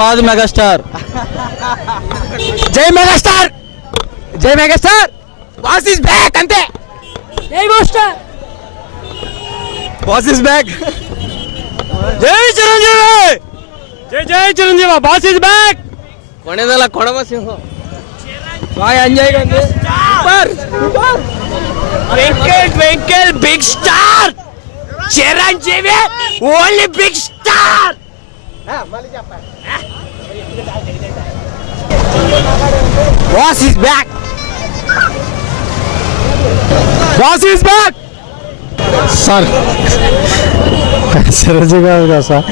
కాదు మెగాస్టార్ జై మెగాస్టార్ జై మెగాస్టార్ బాస్ ఇస్ బ్యాక్ అంతే జై మాస్టర్ బాస్ ఇస్ బ్యాక్ జై చిరంజీవి జై జై చిరంజీవి బాస్ ఇస్ బ్యాక్ కొనేదల కొడవ సింహం బాగా ఎంజాయ్ కండి super super Venkat వెంకల్ big star Chiranjeevi only big star boss is back boss is back sir Chiranjeevi garu కదా సార్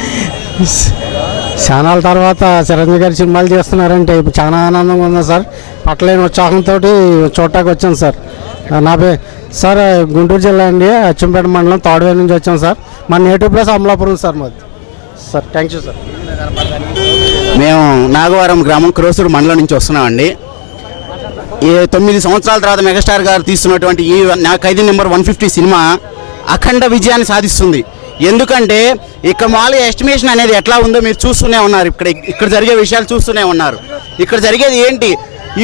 చానాల తర్వాత చిరంజీవి గారి సినిమాలు చేస్తున్నారంటే ఇప్పుడు చాలా ఆనందంగా ఉంది సార్. పట్టలేని ఉత్సాహంతో చూడటానికి వచ్చాను సార్. నా పే సార్ గుంటూరు జిల్లా అండి అచ్చంపేట మండలం తాడువే నుంచి వచ్చాం సార్. మా నేటివ్ ప్లేస్ అమలాపురం సార్ మాది. Sir thank you sir. మేము నాగవరం గ్రామం క్రోసూరు మండలం నుంచి వస్తున్నామండి. ఈ తొమ్మిది సంవత్సరాల తర్వాత మెగాస్టార్ గారు తీస్తున్నటువంటి ఈ నా ఖైదీ నెంబర్ వన్ ఫిఫ్టీ సినిమా అఖండ విజయాన్ని సాధిస్తుంది. ఎందుకంటే ఇక్కడ మామూలుగా ఎస్టిమేషన్ అనేది ఎట్లా ఉందో మీరు చూస్తూనే ఉన్నారు. ఇక్కడ ఇక్కడ జరిగే విషయాలు చూస్తూనే ఉన్నారు. ఇక్కడ జరిగేది ఏంటి?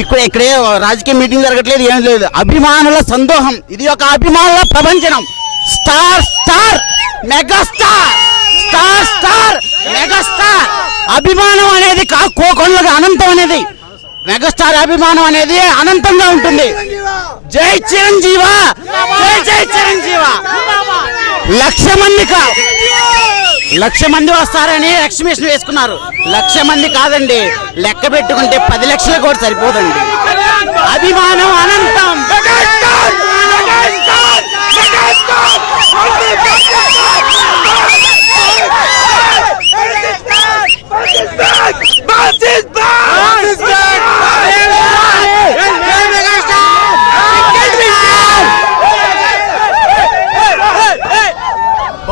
ఇక్కడ ఇక్కడే రాజకీయ మీటింగ్ జరగట్లేదు ఏం లేదు. అభిమానుల సందోహం. ఇది ఒక అభిమానుల ప్రపంచనం star star megastar star star megastar. అభిమానం అనేది కోకొండలకు అనంతం అనేది. మెగాస్టార్ అభిమానం అనేది అనంతంగా ఉంటుంది. జై చిరంజీవ! జై జై చిరంజీవ! లక్ష మంది కా లక్ష మంది వస్తారని ఎక్స్టిమేషన్ వేసుకున్నారు. లక్ష మంది కాదండి. లెక్క పెట్టుకుంటే పది లక్షలు కూడా సరిపోదండి. అభిమానం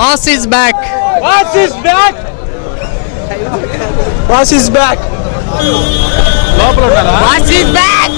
Boss is back. Boss is back. Boss is back. Boss is back.